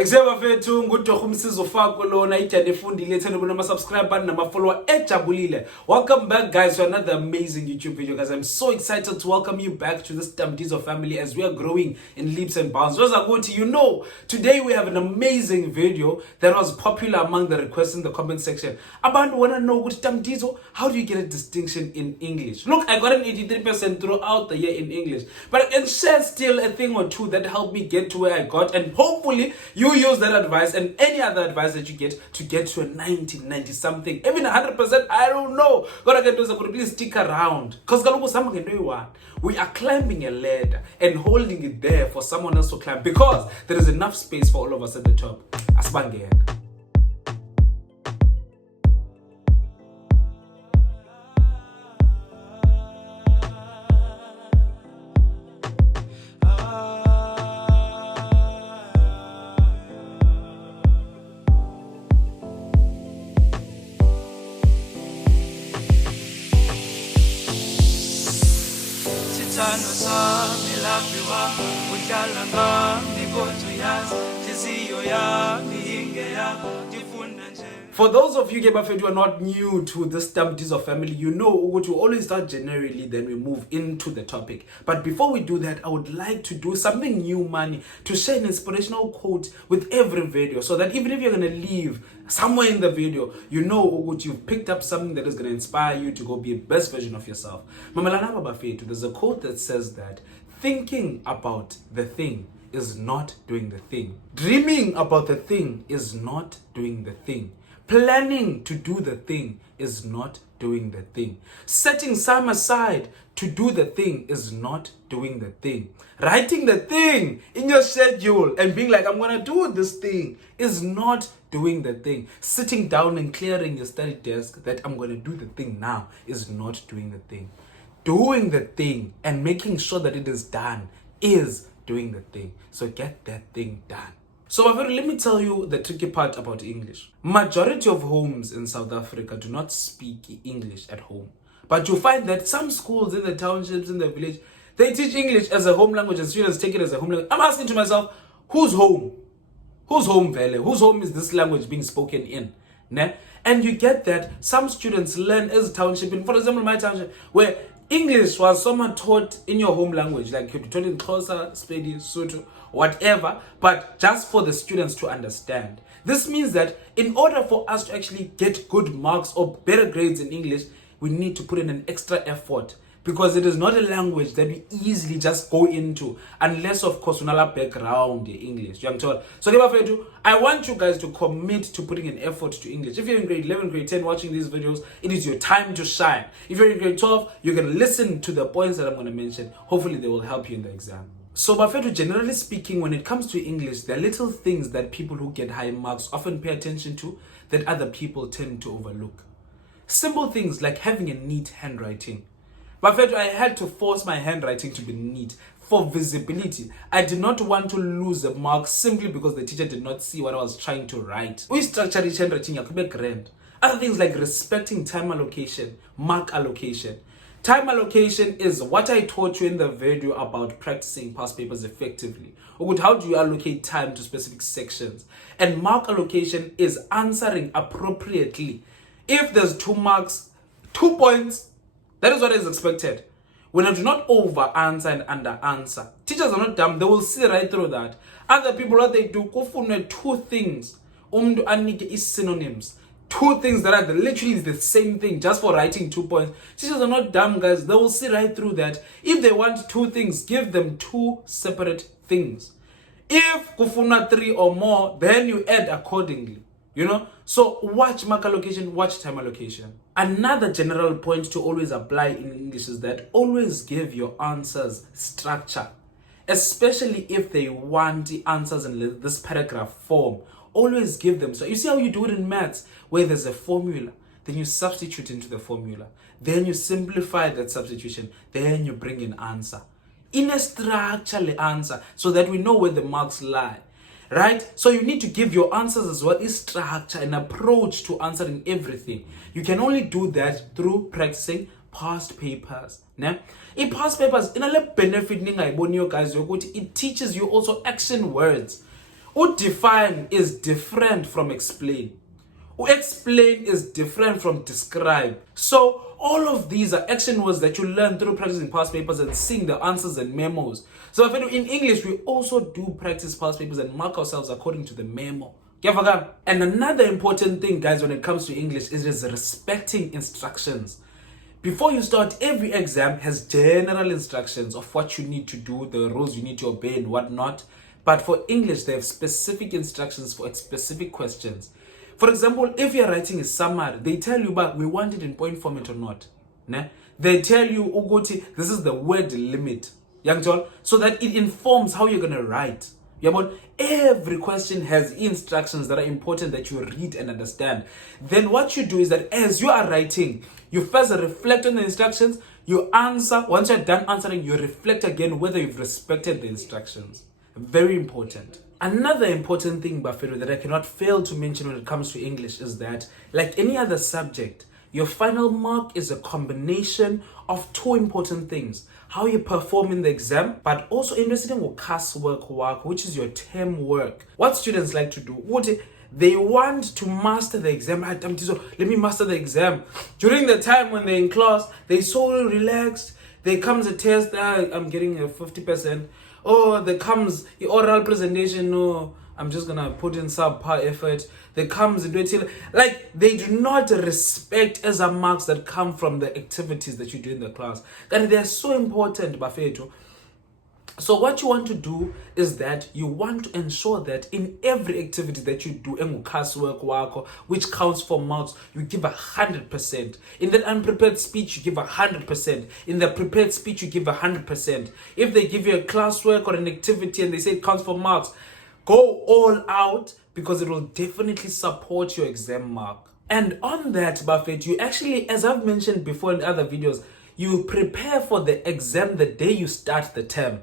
Except fethu nguDorh Mdizo fako lona ijade efundile ethanda ubona subscribe button nama-follower ejabulile. Welcome back guys to another amazing YouTube video guys. I'm so excited to welcome you back to this Mdizo family as we are growing in leaps and bounds. Today we have an amazing video that was popular among the requests in the comment section. Abantu want to know what Mdizo, how do you get a distinction in English? Look, I got an 83% throughout the year in English, but I can share still a thing or two that helped me get to where I got, and hopefully you use that advice and any other advice that you get to get to a 90 something, even 100%, I don't know. Please stick around, because we are climbing a ladder and holding it there for someone else to climb, because there is enough space for all of us at the top. Asbangena. For those of you who are not new to this Mdizo family, you know what we always start generally, then we move into the topic. But before we do that, I would like to do something new, money, to share an inspirational quote with every video, so that even if you're going to leave somewhere in the video, you know what you've picked up something that is going to inspire you to go be the best version of yourself. There's a quote that says that thinking about the thing is not doing the thing. Dreaming about the thing is not doing the thing. Planning to do the thing is not doing the thing. Setting time aside to do the thing is not doing the thing. Writing the thing in your schedule and being like, I'm going to do this thing, is not doing the thing. Sitting down and clearing your study desk that I'm going to do the thing now is not doing the thing. Doing the thing and making sure that it is done is doing the thing. So get that thing done. So my friend, let me tell you the tricky part about English. Majority of homes in South Africa do not speak English at home. But you find that some schools in the townships, in the village, they teach English as a home language and students take it as a home language. I'm asking to myself, whose home? Whose home, Vele? Whose home is this language being spoken in? Ne? And you get that some students learn as a township, in, for example, my township, where English was somewhat taught in your home language, like you'd be taught in Xhosa, Sepedi, Sotho, whatever, but just for the students to understand. This means that in order for us to actually get good marks or better grades in English, we need to put in an extra effort, because it is not a language that we easily just go into, unless of course unala background in English. So I want you guys to commit to putting an effort to English. If you're in grade 11, grade 10 watching these videos, it is your time to shine. If you're in grade 12, you can listen to the points that I'm going to mention. Hopefully they will help you in the exam. So Bafetu, generally speaking, when it comes to English, there are little things that people who get high marks often pay attention to that other people tend to overlook. Simple things like having a neat handwriting. Bafetu, I had to force my handwriting to be neat for visibility. I did not want to lose a mark simply because the teacher did not see what I was trying to write. We structure each handwriting grand. Other things like respecting time allocation, mark allocation. Time allocation is what I taught you in the video about practicing past papers effectively. Or how do you allocate time to specific sections? And mark allocation is answering appropriately. If there's 2 marks, 2 points, that is what is expected. When I do not over answer and under answer, teachers are not dumb, they will see right through that. Other people, what they do, kufune 2 things. Umdu anike is synonyms. 2 things that are literally the same thing just for writing 2 points. Teachers are not dumb guys, they will see right through that. If they want 2 things, give them 2 separate things. If kufuna 3 or more, then you add accordingly. So watch mark allocation, watch time allocation. Another general point to always apply in English is that always give your answers structure, especially if they want the answers in this paragraph form. Always give them. So you see how you do it in maths, where there's a formula, then you substitute into the formula, then you simplify that substitution, then you bring in answer in a structured answer, so that we know where the marks lie. Right? So you need to give your answers as well, is structure and approach to answering everything. You can only do that through practicing past papers. In past papers, in a benefit guys, it teaches you also action words. Define is different from explain. Explain is different from describe. So all of these are action words that you learn through practicing past papers and seeing the answers and memos. So in English, we also do practice past papers and mark ourselves according to the memo. And another important thing, guys, when it comes to English is respecting instructions. Before you start, every exam has general instructions of what you need to do, the rules you need to obey and whatnot. But for English, they have specific instructions for specific questions. For example, if you're writing a summary, they tell you, but we want it in point format or not. They tell you, Uguti, this is the word limit. So that it informs how you're going to write. But every question has instructions that are important that you read and understand. Then what you do is that as you are writing, you first reflect on the instructions, you answer. Once you're done answering, you reflect again whether you've respected the instructions. Very important. Another important thing, Buffalo, that I cannot fail to mention when it comes to English is that, like any other subject, your final mark is a combination of two important things. How you perform in the exam, but also interested in classwork work, which is your term work. What students like to do, they want to master the exam. Mdizo, let me master the exam. During the time when they're in class, they're so relaxed. There comes a test, I'm getting a 50%. Oh, there comes the oral presentation, no, I'm just gonna put in subpar effort. There comes like they do not respect as a marks that come from the activities that you do in the class. And they're so important, Bafeto. So what you want to do is that you want to ensure that in every activity that you do, Classwork, which counts for marks, you give 100%. In that unprepared speech, you give 100%. In the prepared speech, you give 100%. If they give you a classwork or an activity and they say it counts for marks, go all out, because it will definitely support your exam mark. And on that, Buffett, you actually, as I've mentioned before in other videos, you prepare for the exam the day you start the term.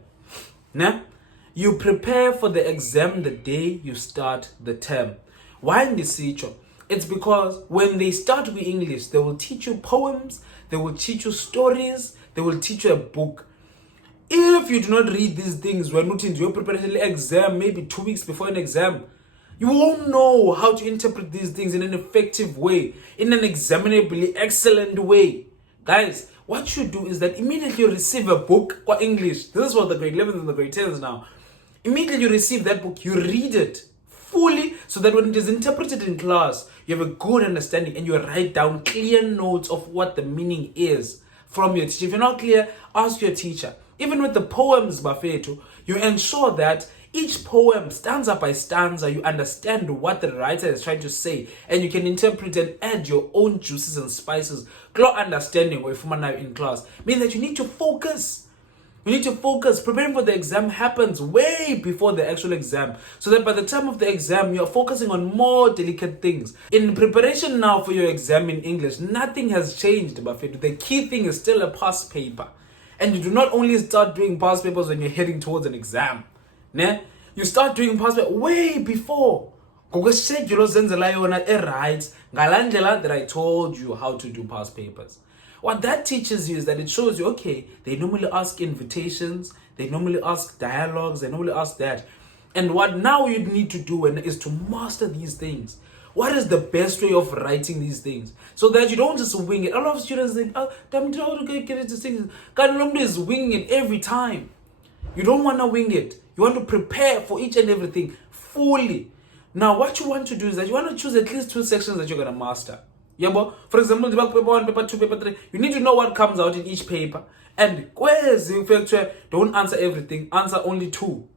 You prepare for the exam the day you start the term. Why in this feature? It's because when they start with English, they will teach you poems, they will teach you stories, they will teach you a book. If you do not read these things when not into your preparatory exam, maybe 2 weeks before an exam, you won't know how to interpret these things in an effective way, in an examinably excellent way. Guys, what you do is that immediately you receive a book for English. This is what the grade 11s and the grade 10s now. Immediately you receive that book, you read it fully so that when it is interpreted in class, you have a good understanding and you write down clear notes of what the meaning is from your teacher. If you're not clear, ask your teacher. Even with the poems, Bafetu, you ensure that each poem, stanza by stanza, you understand what the writer is trying to say, and you can interpret and add your own juices and spices. Clear understanding or if now in class means that you need to focus. You need to focus. Preparing for the exam happens way before the actual exam, so that by the time of the exam, you're focusing on more delicate things. In preparation now for your exam in English, nothing has changed, Bafetu. The key thing is still a past paper. And you do not only start doing past papers when you're heading towards an exam. You start doing past papers way before. That I told you how to do past papers. What that teaches you is that it shows you, okay, they normally ask invitations, they normally ask dialogues, they normally ask that. And what now you need to do is to master these things. What is the best way of writing these things? So that you don't just wing it. A lot of students think, oh, damn, how to get it to things. Kanulomde is winging it every time. You don't want to wing it. You want to prepare for each and everything fully. Now, what you want to do is that you want to choose at least 2 sections that you're going to master. Yeah, but for example, the paper 1, paper 2, paper 3, you need to know what comes out in each paper. And don't answer everything, answer only 2.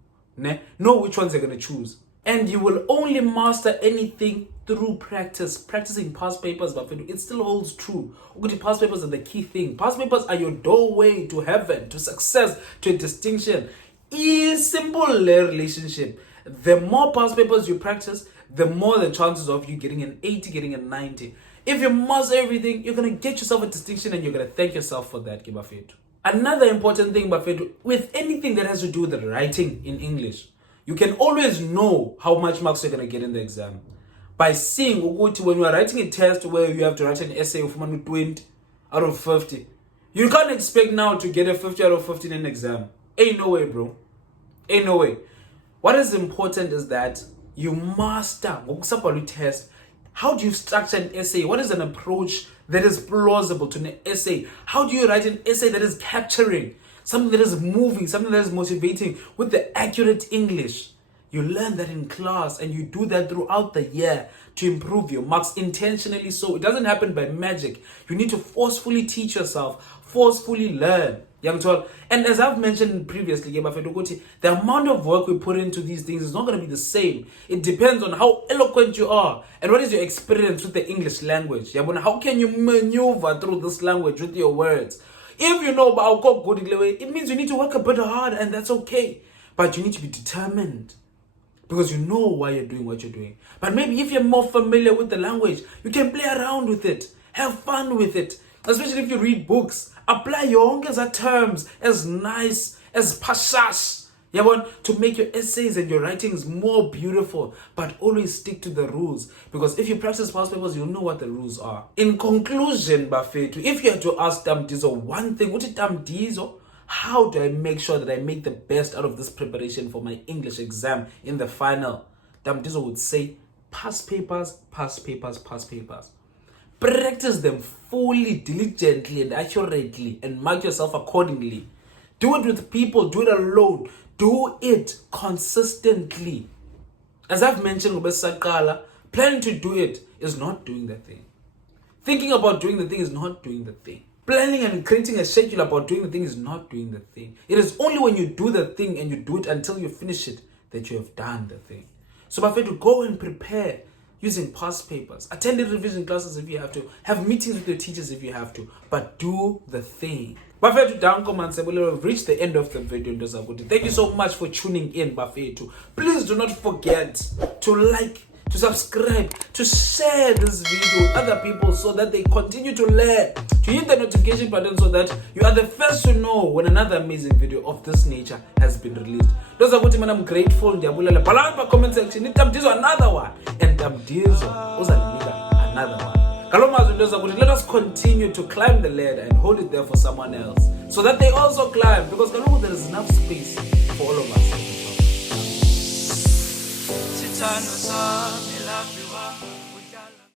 Know which ones you're going to choose. And you will only master anything through practice. Practicing past papers, but it still holds true. Past papers are the key thing. Past papers are your doorway to heaven, to success, to a distinction. It's simple relationship. The more past papers you practice, the more the chances of you getting an 80, getting a 90. If you master everything, you're going to get yourself a distinction and you're going to thank yourself for that, Bafetu. Another important thing, Bafetu, with anything that has to do with the writing in English, you can always know how much marks you're going to get in the exam by seeing when you are writing a test where you have to write an essay of 20 out of 50. You can't expect now to get a 50 out of 50 in an exam. Ain't no way, bro. Ain't no way. What is important is that you master test. How do you structure an essay? What is an approach that is plausible to an essay? How do you write an essay that is capturing, something that is moving, something that is motivating with the accurate English? You learn that in class and you do that throughout the year to improve your marks intentionally. So it doesn't happen by magic. You need to forcefully teach yourself, forcefully learn. And as I've mentioned previously, the amount of work we put into these things is not going to be the same. It depends on how eloquent you are and what is your experience with the English language. How can you maneuver through this language with your words? If you know about good, it means you need to work a bit hard, and that's okay. But you need to be determined, because you know why you're doing what you're doing. But maybe if you're more familiar with the language, you can play around with it, have fun with it. Especially if you read books, apply your terms as nice, as pashash, to make your essays and your writings more beautiful. But always stick to the rules, because if you practice past papers, you'll know what the rules are. In conclusion, Bafethu, if you had to ask Mdizo one thing, what is Mdizo? How do I make sure that I make the best out of this preparation for my English exam in the final? Mdizo would say, past papers, past papers, past papers. Practice them fully, diligently, and accurately, and mark yourself accordingly. Do it with people, do it alone, do it consistently. As I've mentioned, planning to do it is not doing the thing. Thinking about doing the thing is not doing the thing. Planning and creating a schedule about doing the thing is not doing the thing. It is only when you do the thing and you do it until you finish it that you have done the thing. So Bafethu, go and prepare using past papers. Attend revision classes if you have to. Have meetings with your teachers if you have to. But do the thing. Bafethu, we've reached the end of the video. Thank you so much for tuning in, Bafethu. Please do not forget to like, to subscribe, to share this video with other people so that they continue to learn, to hit the notification button so that you are the first to know when another amazing video of this nature has been released. I'm grateful. Comment section. Mdizo another one, and Mdizo another one. Let us continue to climb the ladder and hold it there for someone else so that they also climb, because there is enough space